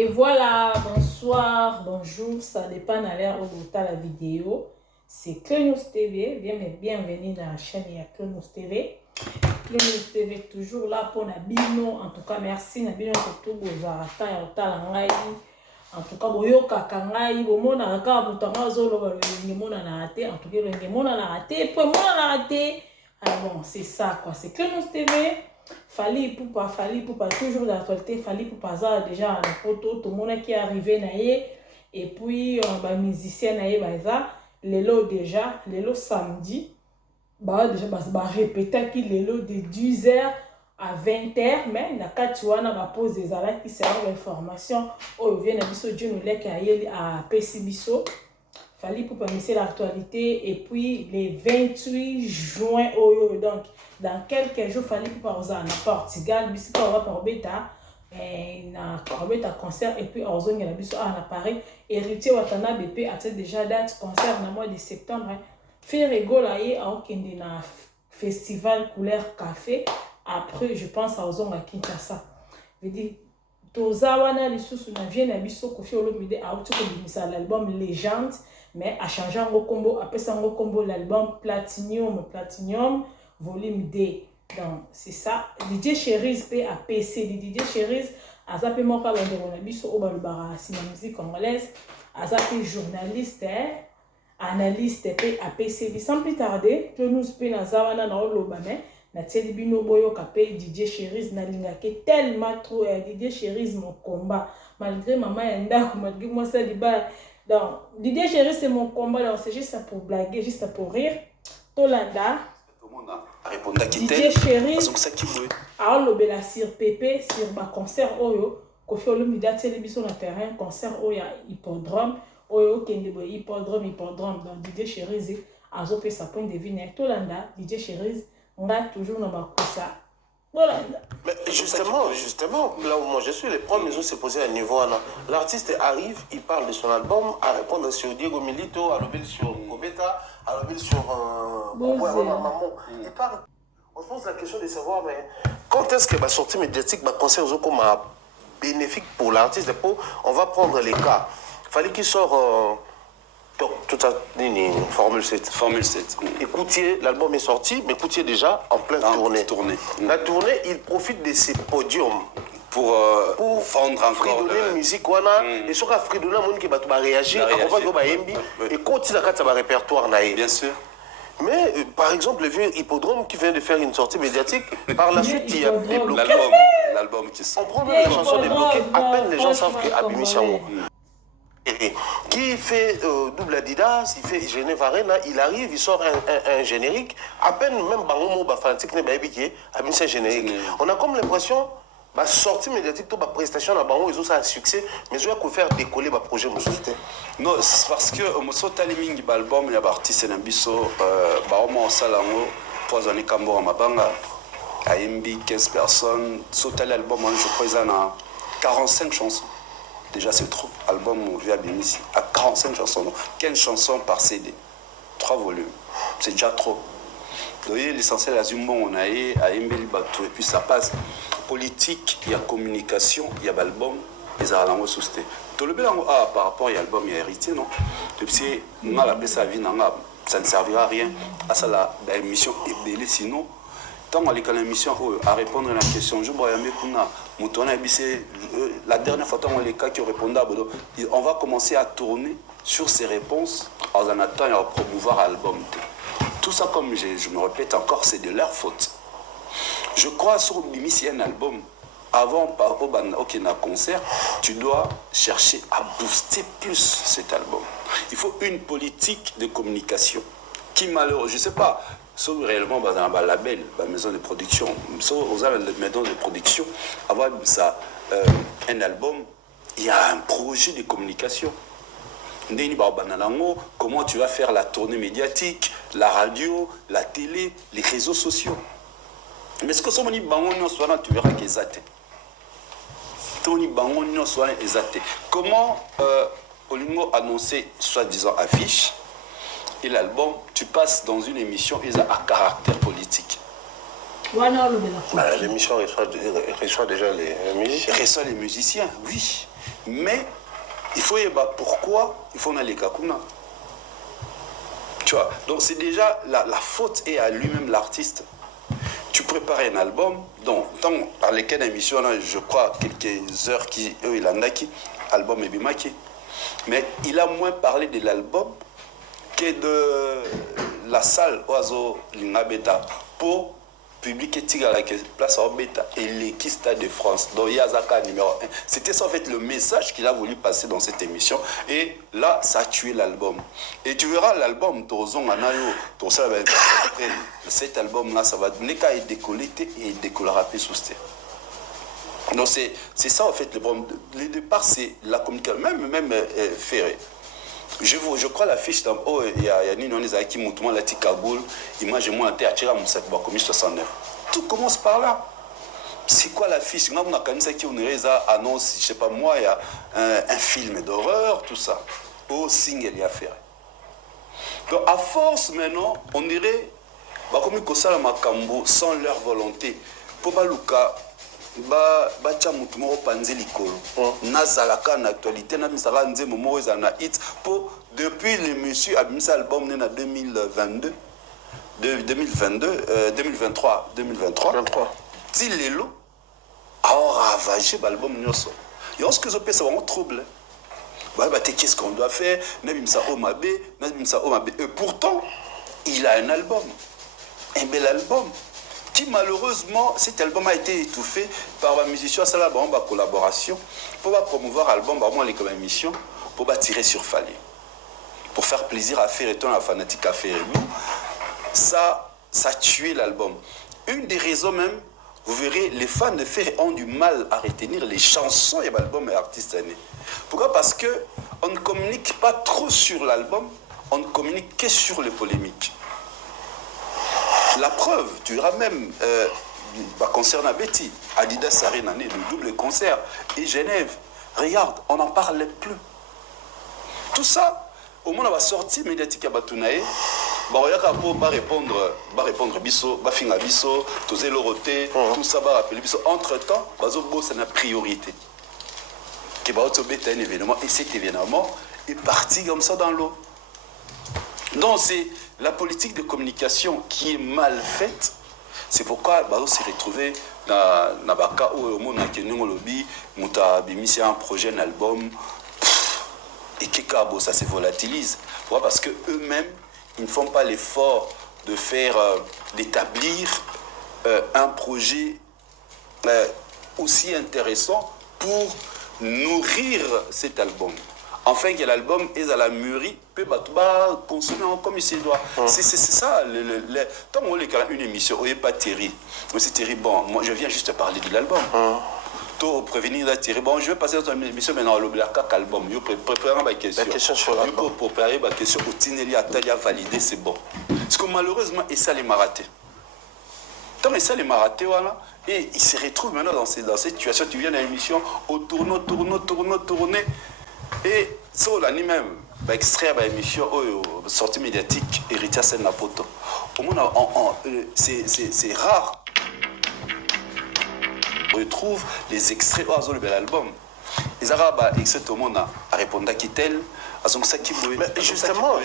Et voilà, bonsoir, bonjour, ça dépend à l'heure où vous avez la vidéo. C'est Cleanus TV, bienvenue dans la chaîne Cleanus TV. Cleanus TV toujours là pour Nabino. En tout cas, merci Nabino pour tout vos arrêts et otalangai. En tout cas, boyoka kangai, bomona aka mutanga zolo balengimona na raté. En tout cas, lengemona na raté, pour mona na raté. Alors bon, c'est ça quoi, c'est Cleanus TV. Fali Poupa, toujours d'actualité. Fali Poupa, ça déjà en photo, tout le monde qui est arrivé naïe. Et puis, bah, musicien naïe, bah, l'élo déjà, l'élo samedi, bah, déjà, bah, répéter qu'il l'élo de 10h à 20h, mais il y a 4 jours, on va poser des alertes qui servent l'information. Oh, il vient à Bisso, Dieu nous l'a à PC Bisso. Fali Poupa, c'est l'actualité. Et puis, le 28 juin, oh, donc, dans quelques jours, Fali Poupa, on a Portugal, Bisso, on va par Beta. Na Corbeta concert et puis Orzo il y a un appareil héritier Watana BP a déjà date concert dans le mois de septembre fait rigoler à aucun na festival couleur café après je pense à Orzo à Kinshasa je dis tozawana lisusu na vient na biso Koffi Olomide a autorisé l'album Légende mais a changé en combo après ça en combo l'album Platinum volume D. Donc, c'est ça. DJ Cherise P à PC. DJ Cherise, a zappé mon cas dans le biso au balbara, c'est la musique congolaise. A zappé journaliste, analyste P à PC. Sans plus tarder, que nous spé na zawana na olobame, na telebino boyo kapé DJ Cherise na lingake tellement trop DJ Cherise mon combat. Malgré maman yanda, malgré moi ça liba. Donc, DJ Cherise c'est mon combat, donc c'est juste pour blaguer, juste pour rire. Tolanda. DJ Chéri, alors l'obéla sur PP, sur ma concert Oyo, Koffi Olomide a télévision na terrain, concert Oyo hippodrome, Oyo Kendebo hippodrome, donc DJ Chéri, a fait sa point de vue, Tolanda, DJ Chéri, on a toujours dans ma coussa. Mais justement, là où moi je suis, les premiers jours se posaient à un niveau. L'artiste arrive, il parle de son album, à répondre sur Diego Milito, à lever sur Kobeta, à lever sur Maman. Il parle. On se pose la question de savoir, mais quand est-ce que la sortie médiatique va concerner comme bénéfique pour l'artiste? On va prendre les cas. Il fallait qu'il sorte. Donc, tout ça, Formule 7. Formule 7. Écoutiez, l'album est sorti, mais écoutiez déjà en pleine tournée. La tournée, il profite de ces podiums pour vendre encore. Fridonner la musique, et sur la Fridonner, il y a des réagir, et continuer à faire un répertoire. Bien sûr. Mais, par exemple, le vieux Hippodrome qui vient de faire une sortie médiatique, par la suite, il y a débloqué. L'album qui sort. On prend même la chanson débloquée, à peine les gens savent qu'Abimi Chango. Qui fait double Adidas, il fait Genève Arena, il arrive, il sort un générique, à peine même Bangomo Bafantik ne baébiki, Abimi c'est générique. On a comme l'impression, la sortie médiatique, la prestation à Bango, ils ont un succès, mais ils ont faire décoller le projet. Non, c'est parce que Mosso Taliming, l'album, il y a artiste Nambiso, Baoma Salango, Poisonné Kambo Mabanga, AMB, 15 personnes, sauté l'album, je crois, ils en 45 chansons. Déjà, c'est trop. Album via Bémissi à 45 chansons, donc 15 chansons par CD. 3 volumes. C'est déjà trop. Donc, l'essentiel, la Zumbon, on a à Mbeli Batou, et puis ça passe. Politique, il y a communication, il y a l'album, les Aralango Sousté. Tout le bilan, par rapport à l'album, il y a héritier, non? Depuis, on a la sa vie, ça ne servira à rien. À ça, l'émission est belle, sinon. Tant qu'on a l'émission à répondre à la question, je vois la dernière fois on les cas qui ont répondu on va commencer à tourner sur ces réponses en attendant à promouvoir l'album. Tout ça, comme je me répète encore, c'est de leur faute. Je crois sur Bimi, c'est un album. Avant, par rapport à un concert, tu dois chercher à booster plus cet album. Il faut une politique de communication qui, malheureusement, je ne sais pas, sauf réellement dans un label, la maison de production, sauf aux maisons de production, avoir ça, un album, il y a un projet de communication. Comment tu vas faire la tournée médiatique, la radio, la télé, les réseaux sociaux. Mais ce que ce que tu verras qu'ils attaquent. Comment Olingo annoncer soi-disant affiche et l'album, tu passes dans une émission à caractère politique. L'émission reçoit déjà les musiciens. Reçoit les musiciens, oui. Mais il faut y avoir pourquoi il faut aller kakuna. Tu vois, donc c'est déjà la faute est à lui-même l'artiste. Tu prépares un album, donc tant à lesquelles émission là, je crois quelques heures qui il en a qui album et bimaki. Mais il a moins parlé de l'album que de la salle Oiseau Lingabeta pour public et la place en bêta et l'équipe Stade de France. Donc Yazaka numéro 1. C'était ça en fait le message qu'il a voulu passer dans cette émission. Et là, ça a tué l'album. Et tu verras l'album, cet album-là, ça va donner qu'à être décollé et décollera plus sous terre. Donc c'est ça en fait le problème. Le départ, c'est la communication. Même Ferré. Je crois l'affiche dans il y a Nino Nizaki Moutouma Lati Kagoul, image moi en théâtre à Moussat Bakomi 69. Tout commence par là. C'est quoi l'affiche? On a quand qui on annonce, je sais pas moi, il y a un film d'horreur, tout ça. Au single il y a fait. Donc à force maintenant, on dirait Bakomi Kosala Makambo sans leur volonté. Pour Baluka bacha mutu moko panze likolo nazalaka na actualité na misaka nzembo moko eza na hit po depuis le monsieur abimisa album né na 2022 2023 ti lelo aoravagé balbum nyonso yonso que zopesa bango trouble qu'est-ce qu'on doit faire nabimisa omabe et pourtant il a un album, un bel album qui malheureusement, cet album a été étouffé par un musicien à la collaboration pour promouvoir l'album par les émissions pour tirer sur Fallé. Pour faire plaisir à faire et la fanatique à faire. Ça a tué l'album. Une des raisons même, vous verrez, les fans de Ferré ont du mal à retenir les chansons et l'album et artistes annés. Pourquoi? Parce qu'on ne communique pas trop sur l'album, on ne communique que sur les polémiques. La preuve, tu verras même, concernant Betty, Adidas Arena, le double concert, et Genève, regarde, on n'en parle plus. Tout ça, au moins, on va sortir médiatique à Batounaï, va répondre biso, va finir biso, toser l'oroté, tout ça va rappeler biso. Entre-temps, c'est une priorité. Qui va autobéter un événement, et cet événement est parti comme ça dans l'eau. Donc c'est la politique de communication qui est mal faite. C'est pourquoi on s'est retrouvé dans Baka où au monde a un projet, un album, et que ça se volatilise. Pourquoi? Parce que eux-mêmes ils ne font pas l'effort de faire, d'établir un projet aussi intéressant pour nourrir cet album. Enfin que l'album est à la mûrie, peut consommer comme il se doit. C'est ça. Tant qu'on a une émission, on n'est pas terrible. C'est terrible. Bon, moi je viens juste parler de l'album. Pour prévenir la terrible. Bon, je vais passer dans une émission maintenant à l'Oblarca album. Je prépare ma question. La question sur l'album. Je préparer ma question au Tinelli Atalia validé, c'est bon. Parce que malheureusement, et ça les m'a raté. Tant que ça les m'a raté, voilà. Et il se retrouve maintenant dans cette situation. Tu viens à l'émission, au tourner. Et sur l'année même, extrait de l'émission, sortie médiatique, Héritier Senapoto. Au moins, c'est rare. On retrouve les extraits de l'album. Les Arabes, extraits au monde, à répondre à qui tel, à son sac qui bouille. Mais justement,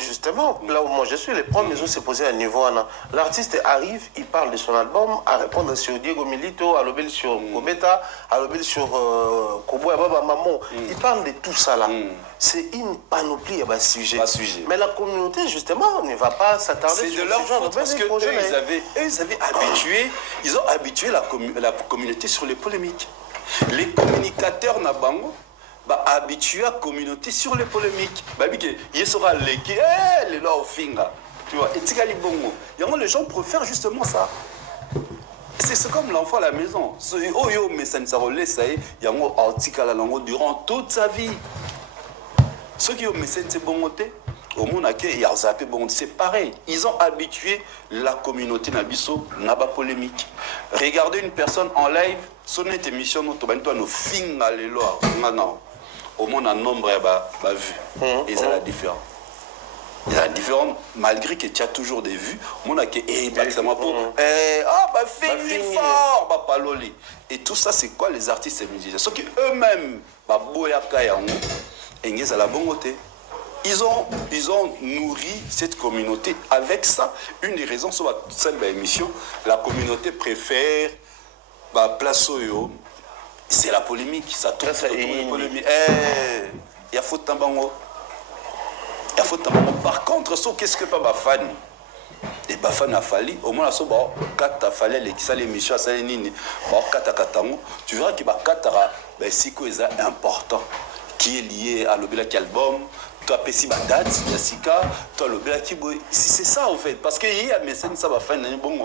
là où moi je suis, les premiers ont se posé à un niveau. L'artiste arrive, il parle de son album, à répondre sur Diego Milito, à l'obél sur Kobeta, à l'obél sur Kobo et Baba Mamon. Il parle de tout ça là. C'est une panoplie à sujet. Mais la communauté, justement, ne va pas s'attarder sur ce genre de faute parce que ils ont habitué la communauté sur les polémiques. Les communicateurs n'abango habitués à la communauté sur les polémiques. Il sera légué, les lois au finger. Tu vois, et les gens préfèrent justement ça. C'est comme l'enfant à la maison. Mais ça ne s'arrête ça y a un article à la langue durant toute sa vie. Ceux qui ont mis c'est bon côté, au monde c'est pareil. Ils ont habitué la communauté Nabiso n'a pas polémique. Regardez une personne en live, son émission nous finger les lois. Au monde un nombre vu. Et c'est la différence. Il y a différentes, malgré que tu as toujours des vues, mon a que fini fort, bah paloli. Et tout ça, c'est quoi les artistes et musiciens? Ceux qui eux-mêmes, bah boya kayango, et à la bonne côté. Ils ont nourri cette communauté avec ça. Une des raisons sur cette émission, la communauté préfère bah, Place Oyo. C'est la polémique. Ça tourne la polémique. Il y a faute tambango. Par contre, qu'est-ce que pas ma fan? Et ma fan a fallu. Au moins, quand tu as fallu l'émission, tu verras que c'est important qui est lié à l'objet album. Toi, Pessi Badat, Yassika, toi, le Blacky Boy. C'est ça, en fait. Parce qu'il y a mes scènes, ça va faire bon.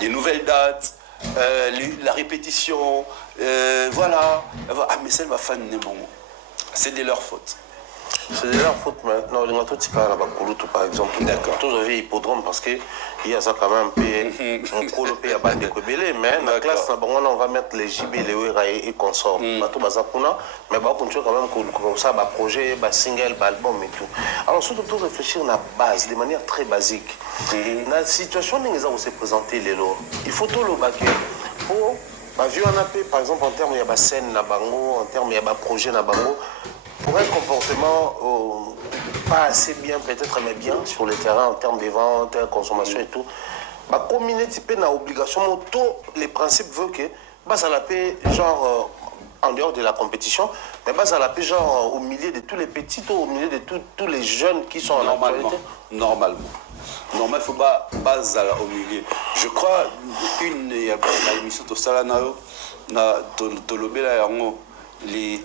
Les nouvelles dates, la répétition, voilà. Ah, mes scènes va faire bon. C'est de leur faute. C'est de leur faute, mais non, les gâteaux de Kouloutou, par exemple. D'accord. Tous les hippodromes, parce qu'il y a ça quand même un colo pays à Bandé Kobélé, mais dans la classe, on va mettre les JB, les Ouira et consorts. Bateau Bazakuna, mais on continue quand même comme ça, projet, single, album et tout. Alors, surtout réfléchir à la base, de manière très basique. Dans la situation où s'est présenté les lots, il faut tout le baquet pour, vu en AP, par exemple, en termes il y a la scène, la bango, en termes il y a le projet, la bango. Pour un comportement pas assez bien, peut-être, mais bien sur le terrain en termes de vente, consommation et tout, la communauté a obligation, tous les principes veulent que ça la paix, genre en dehors de la compétition, mais ça la paix, genre au milieu de tous les petits, au milieu de tous les jeunes qui sont en actualité. Normalement, il ne faut pas au milieu. Je crois l'émission de Salanao, les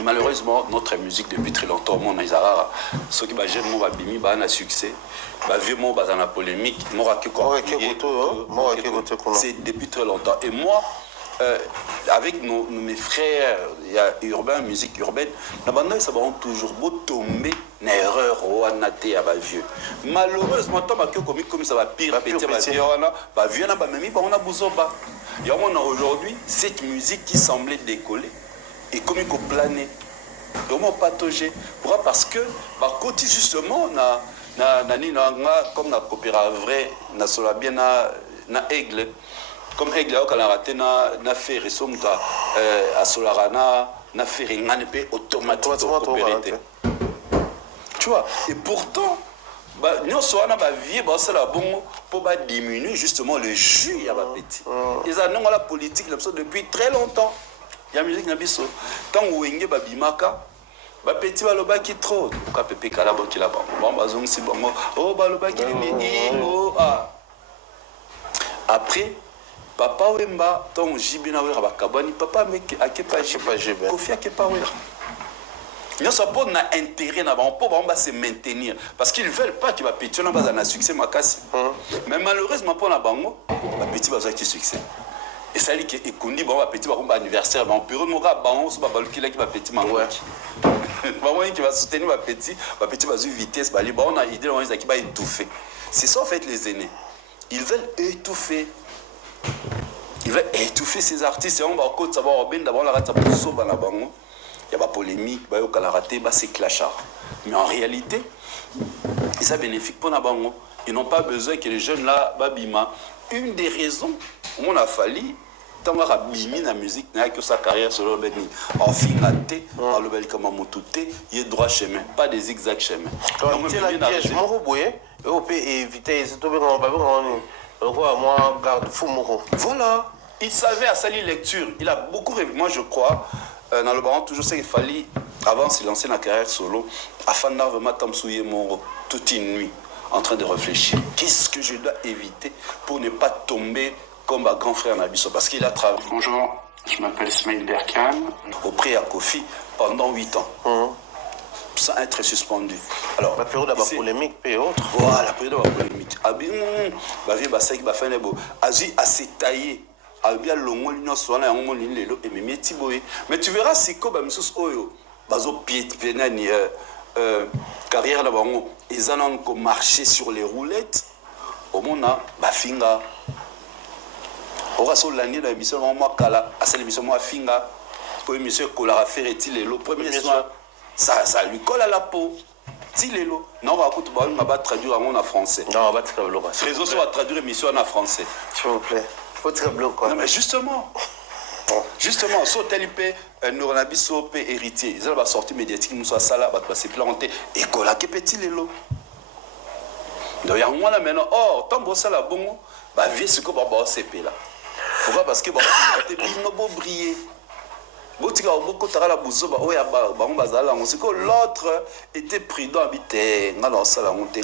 malheureusement notre musique depuis très longtemps mon Isara ceux qui j'aime mon bimi un succès vieux mon bazana polémique c'est depuis très longtemps et moi avec mes frères il y a urbain musique urbaine ça va toujours tomber une erreur à vieux malheureusement tant comme ça va pire il y a aujourd'hui cette musique qui semblait décoller et comme il faut planer comment patauger pourquoi parce que côté justement comme na coopéra vrai na sola bien na aigle comme aigle au raté na fait resomta à solarana na fait rien automatiquement tu vois et pourtant nous sommes pour diminuer justement le jus à petit. Ils ont la politique depuis très longtemps. Il y a la musique nabiso. Tant où il y a bimaka, petit baloba qui trop. Pourquoi pépé kalabo qui là-bas? Bon bazong c'est bon. Oh baloba qui est oh ah. Après papa wemba tant jibina wera bakabani papa mec a kepa jibe. Kofi a kepa wera. Nous sommes intérêt pour se maintenir parce qu'ils ne veulent pas qu'il y ait un succès. Mais malheureusement, pour la bango, petit besoin de succès. Et ça dit que Ekundi, petit anniversaire, on peut remonter à bango, c'est pas qui va petit mango. Qui va soutenir petit vitesse, on a l'idée qui va étouffer. C'est ça en fait les aînés. Ils veulent étouffer. Ils veulent étouffer ces artistes. Et on va encore savoir d'abord la rate pour la bango. Il y a pas polémique, c'est clashard. Mais en réalité, c'est bénéfique pour Nabango. Ils n'ont pas besoin que les jeunes là, babima. Une des raisons où on a fallu, tant qu'on a bimi la musique, n'a que sa carrière sur le béni. En fin raté, dans le bel comme un motouté, il y a droit chemin, pas des zigzags chemin. Donc, c'est la piège, mon roboué, on peut éviter, c'est tout bien, moi, garde fou, mon. Voilà. Il savait à sa lecture. Il a beaucoup rêvé. Moi, je crois. Dans le baron, toujours, c'est qu'il fallait, avant de se lancer dans la carrière solo, afin d'avoir toute une nuit en train de réfléchir. Qu'est-ce que je dois éviter pour ne pas tomber comme un grand frère Nabiso? Parce qu'il a travaillé. Bonjour, je m'appelle Smaïl Berkan. Auprès à Kofi pendant 8 ans. Sans être suspendu. Alors, la période de la polémique et autres. Voilà, la période de la polémique. Azi a s'est taillé. Mais tu verras si comme carrière là-bas ils ont marché sur les roulettes au monde bafinga ora so l'année de l'émission moi kala à cette émission moi finga Oui, monsieur Kolara Ferretti-Lelo, premier soin, ça lui colle à la peau. Tilelo. Non, on va traduire en français. Non, on va traduire en français. Réseau soit traduire l'émission en français. S'il vous plaît. Faut traduire quoi. Non, mais justement. Justement, so telipé, nous avons héritier. Ils ont sorti médiatique, nous sommes ça là, va se planter. Et Kola qui petit l'élo. Donc, il y a un moment là maintenant, oh, tant que ça là, bon, bah, viens ce que va avoir CP là. Pourquoi? Parce que, bah, il y a des briller. L'autre était prudent, habité. Il n'y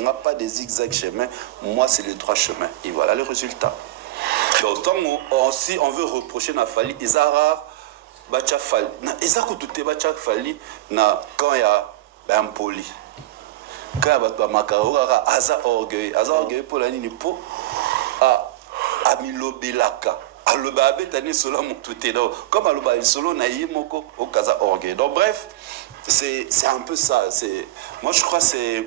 a pas de zigzag chemin. Moi, c'est les trois chemins. Et voilà le résultat. Donc, si on veut reprocher Nafali, ils ont Fali. Ils ont tout Fali quand il y a un poli. Quand il y a un macaro, orgueil. Orgueil pour la ligne pour Amilobelaka. Aloba betani solo mutute do comme aloba solo na yimoko au casa orgueil. Donc bref, c'est un peu ça, c'est moi je crois c'est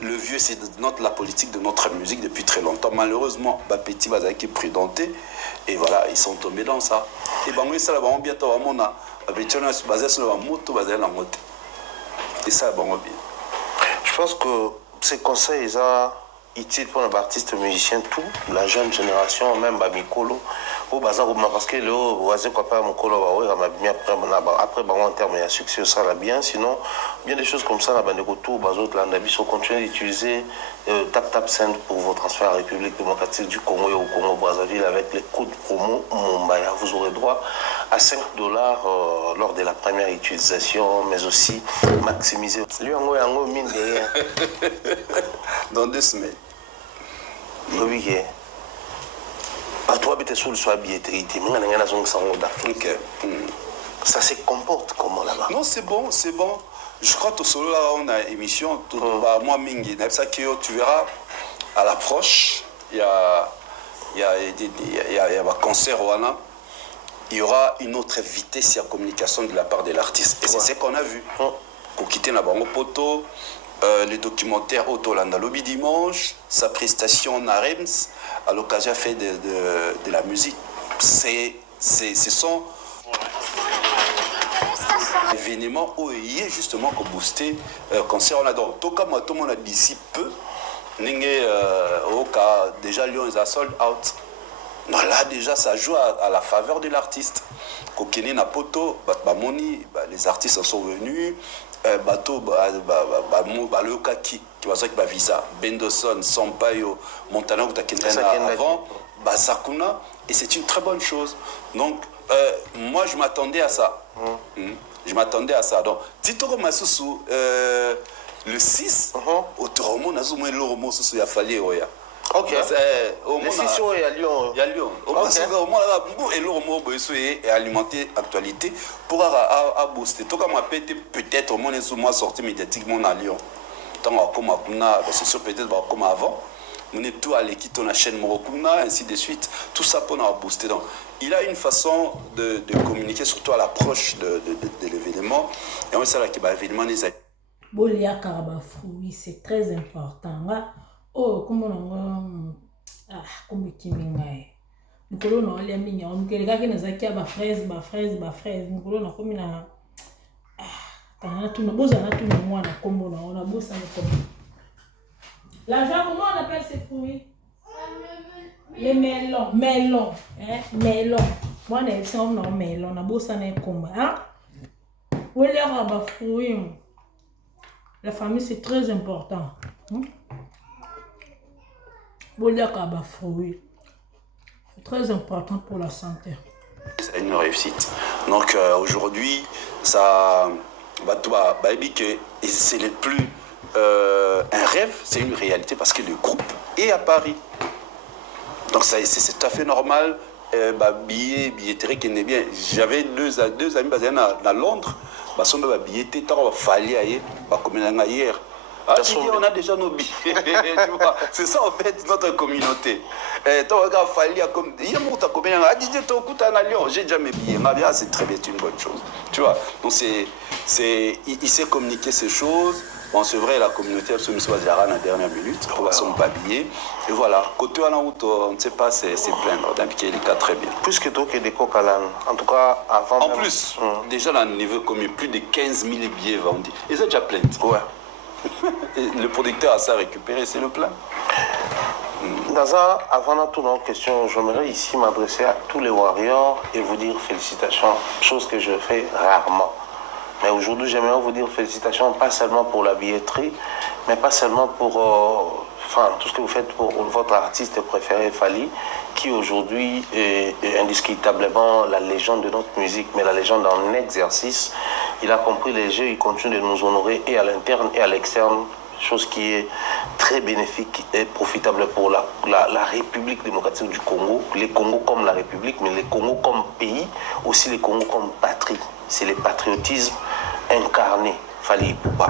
le vieux, c'est la politique de notre musique depuis très longtemps. Malheureusement, Petit Baza qui est prudenté et voilà, ils sont tombés dans ça. Et ben oui, ça là va bientôt à mon a Betona basé sur la moto basé la moto. Et ça bon bien. Je pense que ces conseils ils ont utile pour les artistes musiciens, tout, la jeune génération, même Bamikolo, au bazar, parce que le voisin, quoi, pas Mokolo, après, en termes de succès, ça va bien, sinon, bien des choses comme ça, là, des retours, on continue d'utiliser Tap Send pour vos transferts à la République démocratique du Congo et au Congo-Brazzaville avec les codes promo Mombaya. Vous aurez droit à $5 lors de la première utilisation, mais aussi maximiser. Lui, en mine derrière. Dans 2 semaines. Oui, à toi, tu es sur le soir billetterie, ok. Ça se comporte comment là-bas? Non, c'est bon, c'est bon. Je crois que solo là, on a émission, moi, Mingi, tu verras, à l'approche, il y a un concert au Hana, il y aura une autre vitesse en communication de la part de l'artiste. Et c'est ce qu'on a vu. Pour quitter la banque poteau, le documentaire Autolanda Lobby dimanche, sa prestation Narems, à l'occasion fait de la musique. Ce sont événements où il y a justement qu'on boosté concert. On a donc tout comme tout le monde a d'ici peu, au cas déjà Lyon est à sold out. Non, là déjà ça joue à la faveur de l'artiste. Kokene na poto, les artistes sont venus. Bateau, le Kaki, qui va sortir visa, Bendoson, Sampaio, Montana, avant, Sakuna, et c'est une très bonne chose. Donc, moi, je m'attendais à ça. Je m'attendais à ça. Donc, Tito Masusu, le 6, au Toromo, on a zoomé le Romo, il a fallu. Ok. Les 6 jours, il y a Lyon. Il y a Lyon. Au moins, et le Romo est alimenté actualité pour booster. Tout comme peut-être au moins les sorti médiatiquement à Lyon. Tant comme c'est sûr peut-être comme avant. On est tout à l'équipe de la chaîne Morokuna, ainsi de suite. Tout ça pour nous booster. Donc, il a une façon de communiquer, surtout à l'approche de l'événement. Et on sait là qu'il y a l'événement des amis. Bolia Karabafroui, c'est très important. Oh, comment on comme Kimingae. Nous colons les mignons. Nous quelqu'un qui nous a qui a fraise. Nous colons comme une. Quand on a tout le monde, on a combo, on a beau ça le combo. L'argent, comment on appelle ces fruits? Les melons. Melons. Moi, on a ça, on a melon. On a beau ça le combo. Oui, les fruits. La famille, c'est très important. C'est très important pour la santé. C'est une réussite. Donc aujourd'hui, ça c'est le plus un rêve, c'est une réalité parce que le groupe est à Paris. Donc c'est tout à fait normal. Billetterie qui est bien. J'avais deux amis basés à Londres. Ils ont billetté, ils ont fallu aller hier. On a déjà nos billets. C'est ça en fait notre communauté. J'ai déjà mes billets. C'est très bien, c'est une bonne chose. Tu vois. Donc il sait communiquer ces choses. Bon, c'est vrai, la communauté a soumis à la dernière minute pour son papier. Et voilà, côté on ne sait pas, c'est plaindre. Donc, il est très bien. Plus que toi que des coq à l'âne. En tout cas, avant. En plus, déjà, dans le niveau commun, plus de 15 000 billets vendus. Et c'est déjà plein. Ouais. Le producteur a ça récupéré, c'est le plein. Naza, avant toute notre question, j'aimerais ici m'adresser à tous les Warriors et vous dire félicitations, chose que je fais rarement. Mais aujourd'hui, j'aimerais vous dire félicitations, pas seulement pour la billetterie, mais pas seulement pour tout ce que vous faites pour votre artiste préféré, Fally, qui aujourd'hui est indiscutablement la légende de notre musique, mais la légende en exercice. Il a compris les jeux, il continue de nous honorer et à l'interne et à l'externe, chose qui est très bénéfique et profitable pour la République démocratique du Congo, les Congos comme la République, mais les Congos comme pays, aussi les Congos comme patrie. C'est le patriotisme incarné, Fally Ipupa.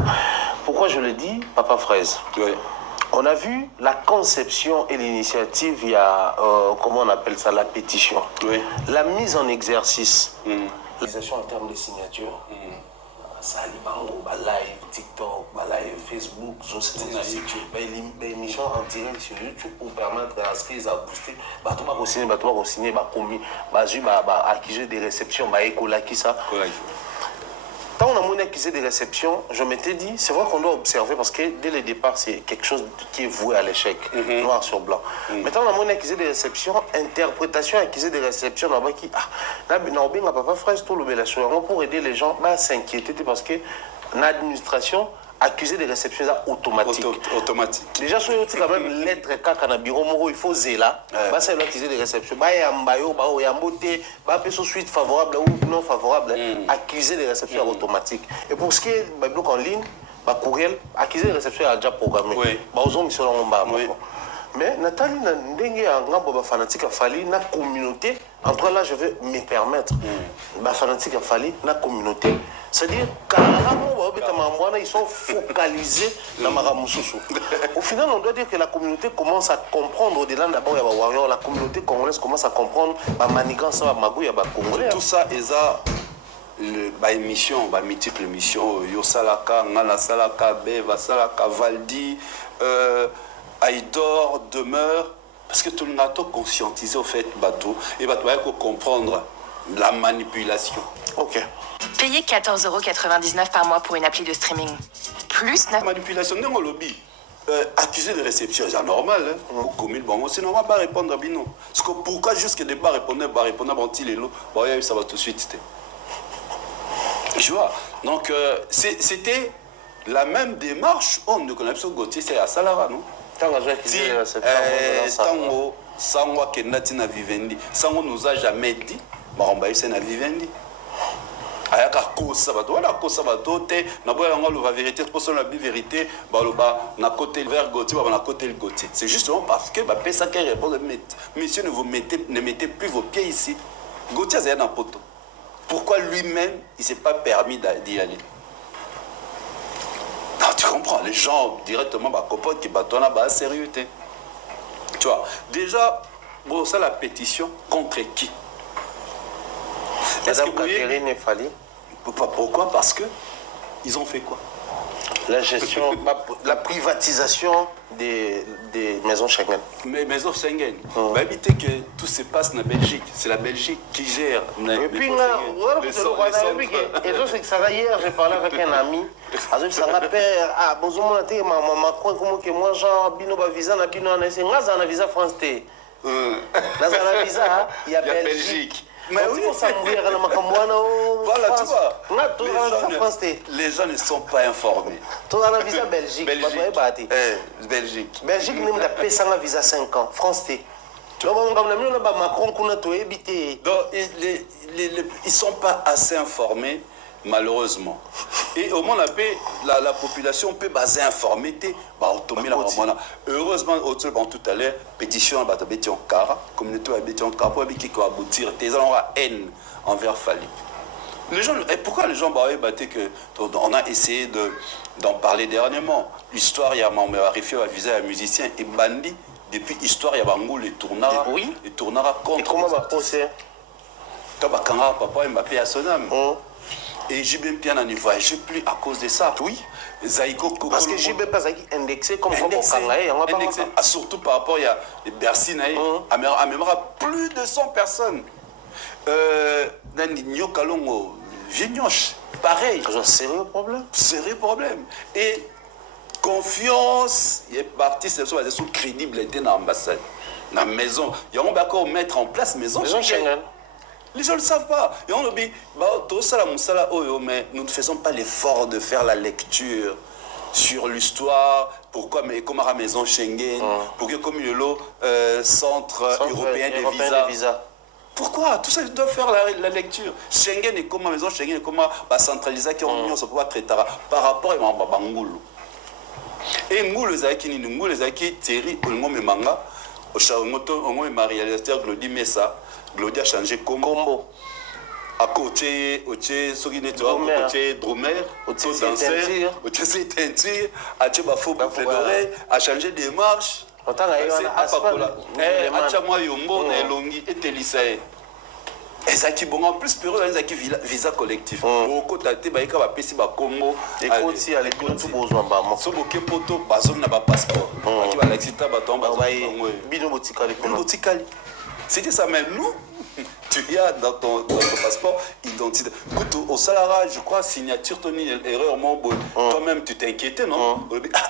Pourquoi je le dis, Papa Fraise? Oui. On a vu la conception et l'initiative, il y a, comment on appelle ça, la pétition. Oui. La mise en exercice. L'utilisation en termes de signature. Ça Bango, live TikTok, live Facebook, émission en direct sur YouTube pour permettre à ce qu'ils a boosté. Tout va signer, accusé des réceptions, qui ça. Quand on a mon accusé des réceptions, je m'étais dit, c'est vrai qu'on doit observer parce que dès le départ, c'est quelque chose qui est voué à l'échec, noir sur blanc. Maintenant, on a mon accusé des réceptions, interprétation accusé des réceptions, là-bas qui, papa frère, tout le pour aider les gens à s'inquiéter parce que l'administration, accusé de réception automatique. Déjà, sur quand même lettre quand on bureau, il faut zéla. C'est l'accusé de réception. Il y a un suite favorable ou non favorable. Accusé de réception automatique. Et pour ce qui est du bloc en ligne, courriel, accusé de réception a déjà programmé. Mais Nathalie, Ndengue, fanatique a fallu, la communauté, en tout cas là je vais me permettre, fanatique a fallu, la communauté, c'est-à-dire carrément, ils sont focalisés dans Maramoussousou. Au final, on doit dire que la communauté commence à comprendre, au-delà d'abord, il y a Warrior, la communauté congolaise commence à comprendre, manigance, Magou, il y a Congolais. Tout ça, et ça, émission, multiples émissions, Yosalaka, Ngana Salaka, Beva Salaka, Valdi, Aïdor demeure, parce que tout le monde a conscientisé au fait bateau et bateau il faut comprendre la manipulation. Ok. Payez 14,99 € par mois pour une appli de streaming. Plus la manipulation dans le lobby. Accusé de réception, c'est normal. C'est normal de répondre à Bino. Parce que pourquoi juste que des bars répondent ça va tout de suite. Tu vois. Donc c'était la même démarche. On ne connaît pas Gauthier, c'est à Salara, non? Tango, Sango Kenati na Vivendi. Sango nous a jamais dit, Maramba c'est na Vivendi. Ayaka kosa bato, wala kosa bato te, na boya ngo la vérité, pour ça la vérité, baloba na côté vers Gauthier, na côté le Gauthier. C'est justement parce que ça qui répond, monsieur ne mettez plus vos pieds ici. Gauthier c'est un poteau. Pourquoi lui-même il s'est pas permis d'y aller? Non, tu comprends, les gens directement comprennent que bateau n'a sérieux. Tu vois, déjà, bon, ça la pétition contre qui? Est-ce que Catherine et Fally? Pourquoi? Parce que ils ont fait quoi? La gestion, la privatisation des maisons Schengen. Mais maisons Schengen. Éviter que tout se passe en Belgique. C'est la Belgique qui gère. Et puis, hier, j'ai parlé avec un ami. Ça rappelle, moi, genre, visa, visa France. Dans un visa, il y a Belgique. Mais oui, voilà, tu vois, les gens ne sont pas informés. Tu as un visa Belgique. Belgique. Belgique, nous avons un visa 5 ans. France. Donc, ils ne sont pas assez informés, malheureusement. Et au moins, la population peut baser informée. Heureusement, tout à l'heure, pétition à Bétion Kara, communauté à Bétion Kara, pour aboutir, ils ont la haine envers Fally. Les gens, et pourquoi les gens on a essayé d'en parler dernièrement. L'histoire, il y a arrivé à viser un musicien et bandit. Depuis l'histoire, il y a Bango, les tournara contre. Et comment va procès? Papa Mbappé à son âme. Et JB Piana ne voyageait plus à cause de ça. Oui. Zaïko, Parce que JB pas indexé comme Kangaï. Surtout par rapport à Bercy, à plus de 100 personnes. Nyo Kalongo, Vignoche, pareil. C'est un sérieux problème. Sérieux problème. Et confiance, il est parti, c'est sous crédibilité dans l'ambassade, dans la maison. Il y a encore mettre en place maison Schengen. Les gens ne le savent pas. Et on dit, mais nous ne faisons pas l'effort de faire la lecture sur l'histoire, pourquoi, mais comme à la maison Schengen, pour que comme le centre européen des visas. Pourquoi? Tout ça, je dois faire la lecture. Schengen est comme la maison Schengen, est comme la centralisation qui est en Union, ça peut pas traiter par rapport à Bangoulou. Et nous, les Zaki, Thierry, on manga, on ma réalisateur Glody Messa, Glody a changé combo. À côté, Dromer, côté Teinture, à Tchébafo, Bafledoré, a changé des marches. Ezaki bon en plus période ezaki visa collectif. Au côté te ba eka ba pesi ba Congo et côté à l'époque tout besoin ba mo. So boké poto bazom na ba passeport. Qui va l'exita ba tomba ba bino botikali bino botikali. C'était ça même nous. Tu as dans ton passeport identité. Écoute, au salariat, je crois, signature, ton erreur, toi-même, tu t'inquiétais, non?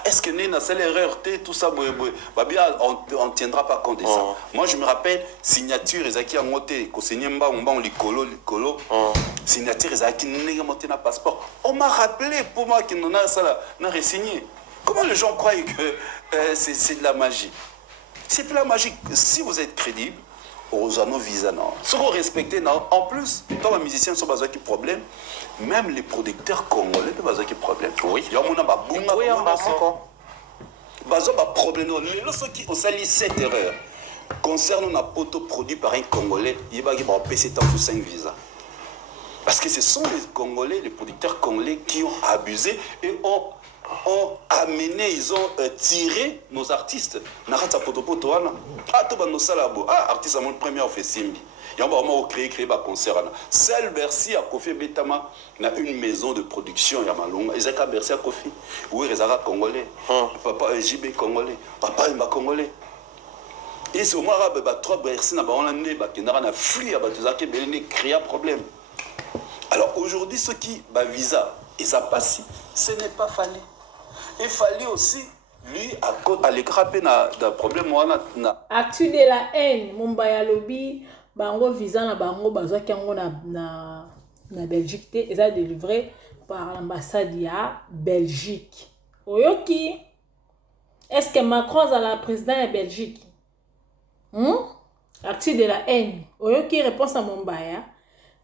Est-ce que n'est une erreur, tout ça, on ne tiendra pas compte de ça. Moi, je me rappelle, signature, Ezaki a monté, Kosenyemba, on licolo, signature, Ezaki n'a monté dans passeport. On m'a rappelé pour moi qu'il n'en a ça, n'a re-signé. Comment les gens croient que c'est de la magie? C'est plus la magie. Si vous êtes crédible, aux anneaux visa non. Si vous respectez non. En plus, quand les musiciens sont basés qui problème, même les producteurs congolais sont basés qui problème. Oui. Il y a un bonga. Oui, un problème. Les gens qui ont sali cette erreur concernant un poteau produit par un Congolais, il va y avoir PC temps pour 5 visas. Parce que ce sont les Congolais, les producteurs congolais qui ont abusé et ont amené, ils ont tiré nos artistes. Narata potopoto wana. Ah to ba no salabo. Ah artiste mon premier fait simbi. Yamba vraiment créé ba concert wana. Seul Bercy a Kofi Betama na une maison de production ya malonga. Ezaka Bercy a Kofi. Oui, Rezara congolais. Papa JB congolais. Papa Mba congolais. Et ce moment là ba trois Bercy na ba hollandais ba kenara na flux ya ba tozaki belene créa problème. Alors aujourd'hui ceux qui ba visa ils a passé, ce n'est pas fallu. Il fallait aussi, lui, à l'écraper d'un problème. Actu de la haine, Mumbaya lobby, bango visa na bango bazwa kiango na Belgique, ils ont délivré par l'ambassade ya Belgique. Oyoki, est-ce que Macron est la présidente de Belgique? Actu de la haine, Oyoki réponse à Mumbaya.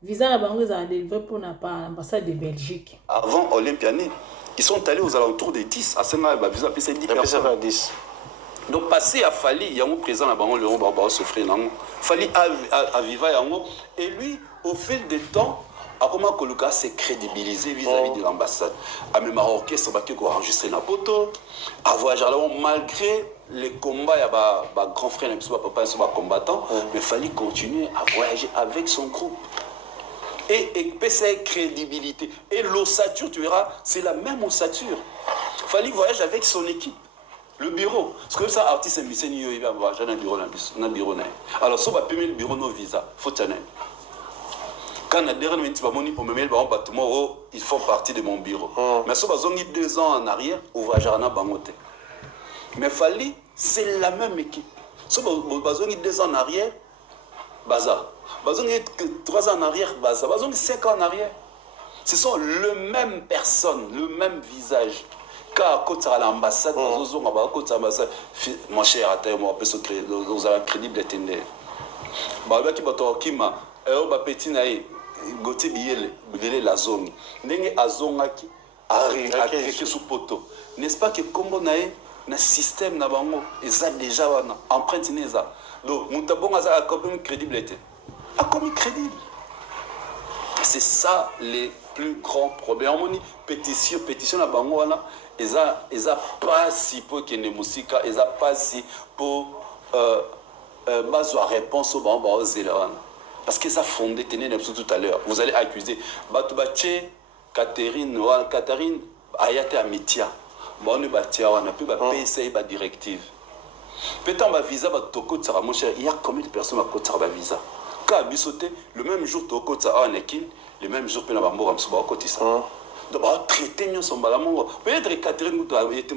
Visa na bango ils ont délivré pour l'ambassade de Belgique. Avant Olympiani, ils sont allés aux alentours de 10 à Senga, visa PC 10 personnes. 10. Donc passer à Fali, il y a un président là-bas, le Barbara souffrir là. Fali à Viva et lui au fil du temps a comment que Lucas s'est crédibilisé vis-à-vis de l'ambassade. A même orchestre qui a enregistré na poto, à voyager là malgré les combats, il y a ba grand frère même papa sont combattants, mais Fali continuer à voyager avec son groupe. Et cette crédibilité. Et l'ossature, tu verras, c'est la même ossature. Il fallait voyager avec son équipe. Le bureau. Parce que ça, artiste et musicien, il va voyager dans le bureau. Alors, si on va payer le bureau, nos visas, il faut tenir. Quand on a dernier moment, ils font partie de mon bureau. Mais si on a 2 ans en arrière, on va voyager dans le bureau. Mais Fali, c'est la même équipe. Si on a 2 ans en arrière, Baza. Bazon 3 ans en arrière, Baza. Bazon 5 ans en arrière. Ce sont les mêmes personnes, le même visage. Car quand tu as l'ambassade, mon cher, vous avez crédible d'être. Babaki Batokima, Petit Naï, Gauthier Biel, la zone. N'est azongaki, arrive sous poteau. N'est-ce pas que Combo Naï, le système n'a pas déjà empreinte Neza. Donc, Moutabon a comme crédibilité. A comme crédible. C'est ça les plus grands problèmes. On dit pétition à Bangoana, ils ont pas si peu qu'il y ait des musiques, ils ont pas si pour réponse au Bamba aux Zélawan. Parce que ça fondé, tenez tout à l'heure. Vous allez accuser Batoubaché, Catherine ayate à Mitia. Bon, on est bâti, on a pu PSA et directive. Peut-être un visa, mon cher, il y a combien de personnes qui ont un visa? Quand le même jour, tu as un équipe, le même jour, tu as un côté. Donc, traiter son balamon. Peut-être que Catherine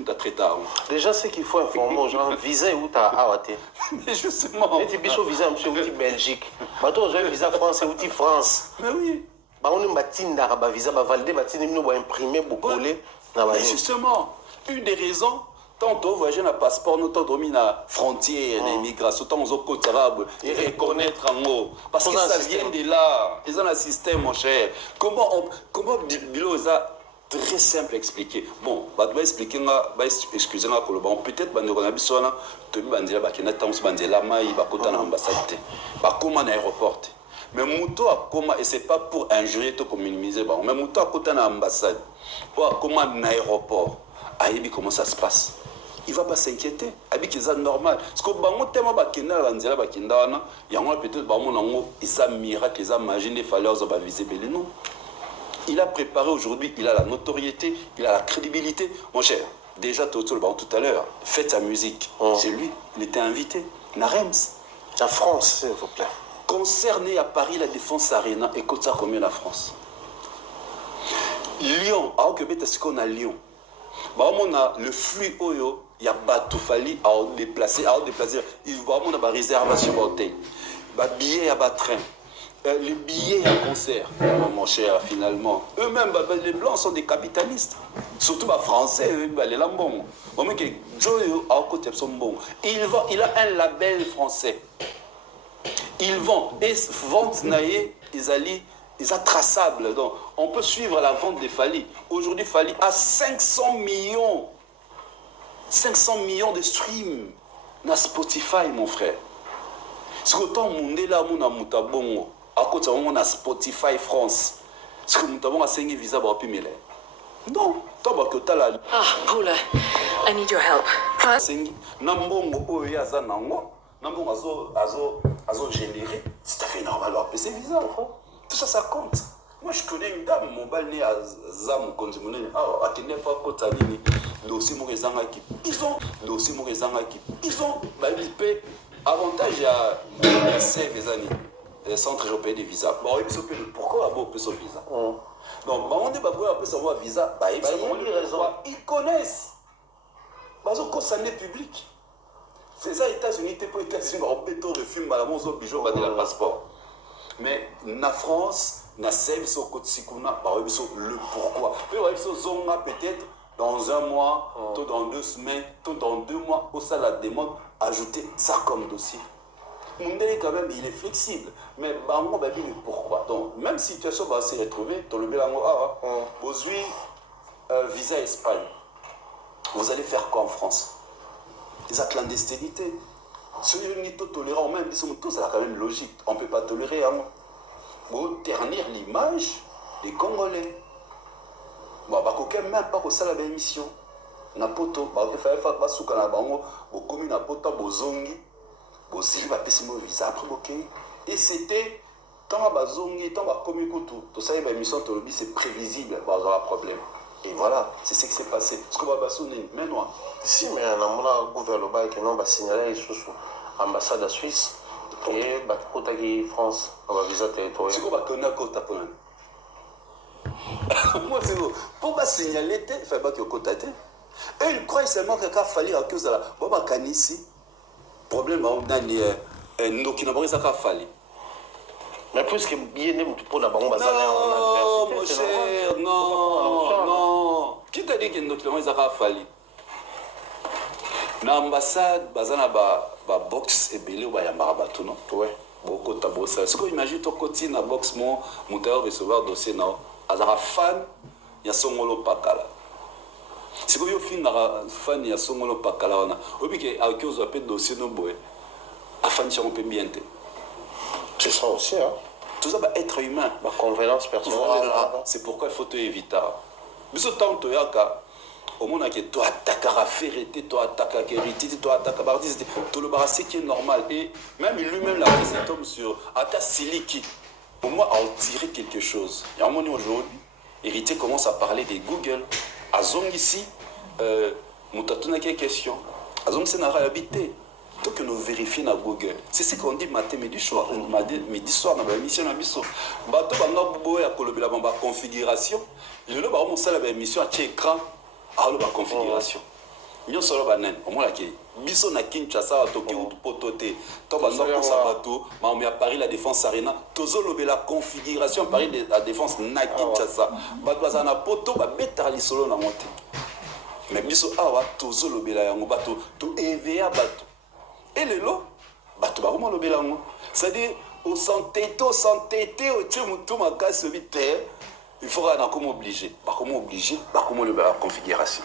a traité. Déjà, ce qu'il faut informer aux gens, visa où tu as awaté. Mais justement. Et tu as visa, monsieur, où tu Belgique. Maintenant, j'ai un visa France, où tu France. Mais oui. On a un visa, validé, on a imprimé, collé. Mais justement, une des raisons, tant que voyager un passeport, nous avons mis la frontière, l'immigration, tant aux côtes arabes, et reconnaître en haut. Parce que ça vient de là. Ils ont un système, mon cher. Comment Bilo, ça très simple à expliquer. Bon, je vais expliquer, excusez-moi, peut-être que nous avons besoin de l'ambassade, comment un aéroport. Mais Mouto a comment, et ce n'est pas pour injurier, pour minimiser, mais Mouto a comment une ambassade, comment un aéroport, Aïbi, comment ça se passe. Il ne va pas s'inquiéter. Aïbi, c'est normal. Parce que le thème il y a peut-être des miracles, des magies, des falaises, des visibles. Non. Il a préparé aujourd'hui, il a la notoriété, il a la crédibilité. Mon cher, déjà tout à l'heure, faites sa musique. C'est lui, il était invité. Narems. La France, s'il vous plaît. Concerné à Paris, la Défense Arena, écoute ça combien la France. Lyon, à Québec, est-ce qu'on a Lyon? On a le flux Oyo, il y a Batoufali à déplacer, il va y avoir réservation d'hôtel, billets à train, les billets à concert. Mon cher, finalement, eux-mêmes, les Blancs sont des capitalistes, surtout les Français, les lambons. Il a un label français. Ils vont, et vente naïe, ils sont traçables. Donc, on peut suivre la vente des Fali. Aujourd'hui, Fali a 500 millions. 500 millions de streams. Na Spotify, mon frère. C'est autant monde là, mon Moutabongo. À côté, on a Spotify France. Est-ce que Moutabongo a signé visa pour appuyer? Non. Ah, Paula, I need your help. Nambongo, Oya, Zanango. Nambongo, Azo généré. C'est tout à fait normal de appeler ces visas. Tout ça, ça compte. Moi, je connais une dame, mon bal né à Zam, à Kenefa, Kotanini, dossier Morizangaki. Ils ont, dossier Morizangaki. Ils ont, avantage à les années. Les centres européens de visa. Bon, pourquoi on peut ce visa? Donc, on est pas pour savoir visa. Ils connaissent. Parce que c'est public. C'est ça, les États-Unis, tu peux États-Unis, on peut tout le film, on va dire le passeport. Mais la France, na seb so kotikuna, le pourquoi. Peut-être dans un mois, tout dans 2 semaines, tout dans 2 mois, au ça la demande, ajouter ça comme dossier. Mundele quand même, il est flexible. Mais le pourquoi. Donc, même si situation va se retrouver, dans le Bélango, aujourd'hui, visa Espagne, vous allez faire quoi en France? La clandestinité. Si on est tolérant, même si tout ça, quand même logique. On ne peut pas tolérer. Pour ternir l'image des Congolais. Bon, même pas que ça la même mission. Na poto, il faut faire pas sous kana bango, bo commune na poto bozongi, bo si va passer mon visa après boké. Et c'était tant bazongi, tant ba commune tout ça la mission tolobi c'est prévisible, pas un problème. Et voilà, c'est ce qui s'est passé. Ce que va basonner, mais non. Si, mais on a un gouvernement qui n'a pas signalé sur l'ambassade de Suisse et la France, on va visiter le territoire. C'est qu'on va connaître le Tapon. Moi, c'est bon. Pour signaler, il ne faut pas qu'il y ait côté. Et ils croient seulement qu'il a fallu à cause de la. Bon, ici, problème, on a nous qui n'avons pas fallu. Mais puisque bien aimé pour la banque, non, mon cher, non. Qui t'a dit que nous n'avons pas fallu? L'ambassade, bazana ba box et belé ou ba yambara batou non. Ouais. Beaucoup de bossa. Est-ce que imagine ton côté na box mon monteur recevoir dossier na azara fan ya songolo pakala. C'est que yo fin na fan ya songolo pakala wana. Obi ke akiozo appel dossier no boy. Afin si on peut bien te. C'est ça aussi hein. Tout ça va être humain. Ma convenance personnelle. Voilà. C'est pourquoi il faut te éviter. Mais ce temps to yaka au monde qui toi attaque à Ferreté, toi attaque à Keriti, toi attaque à Bardis, tout le barré qui est normal. Et même lui-même là, cet homme sur Ata Siliki, pour moi, en tirer quelque chose. Il y a un moment aujourd'hui, Héritier commence à parler de Google. Azong ici, Moutatuna qui est question. Azong c'est n'a habité. Donc que nous vérifions dans Google. C'est ce qu'on dit matin, midi, soir. Midi, soir, dans l'émission, dans l'émission. Bateau, banga bobo ya kolobela bamba configuration. Il est là, on sait la émission à écran. Ah, la configuration. Nous sommes là, on m'a dit. Biso na Kinshasa, Tokyo, Potote. Toi, banga pour ça bateau. Mais on a Paris la défense arena. Tozo la configuration Paris la défense na Kinshasa. Bateau, ça na poto, ba beta li solo na monte. Mais biso awa tozo lobela yango bateau, to EVA bateau. Et le lot, c'est-à-dire, au santé, au il faut qu'on obligé. Comment obliger, comment la configuration.